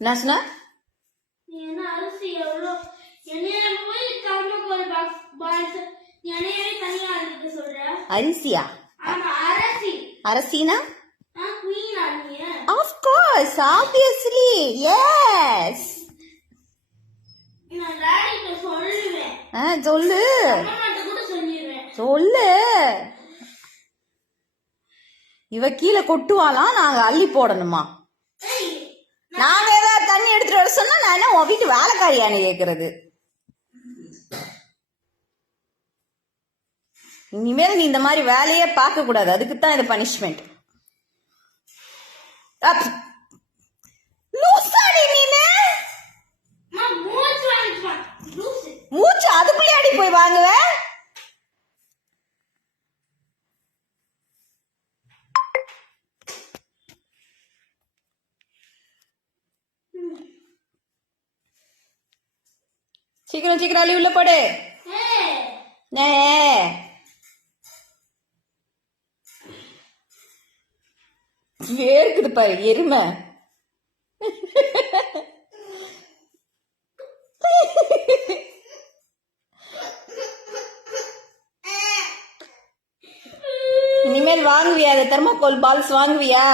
என்ன சொன்ன? அரிசி எவ்வளோ அரிசியா? அரசினா? Of course, obviously, yes. சொல்லு சொல்லு. இவ கீழே கொட்டுவாலாம், நாங்க அள்ளி போடணுமா? நாங்க ஏதாவது தண்ணி எடுத்துட்டு வர சொன்னா நான் என்ன உன் வீட்டு வேலைக்காரியானு கேக்குறது? இனிமேல் நீ இந்த மாதிரி வேலையே பார்க்க கூடாது. அதுக்குத்தான் இது பனிஷ்மெண்ட். மூச்சு அதுக்குள்ளே அடி போய் வாங்குவ. சீக்கிரம் சீக்கிரம் அள்ளி உள்ள போடு. வேர்க்குது பாரு எருமை. இனிமேல் வாங்குவியா? தெர்மாகோல் பால்ஸ் வாங்குவியா?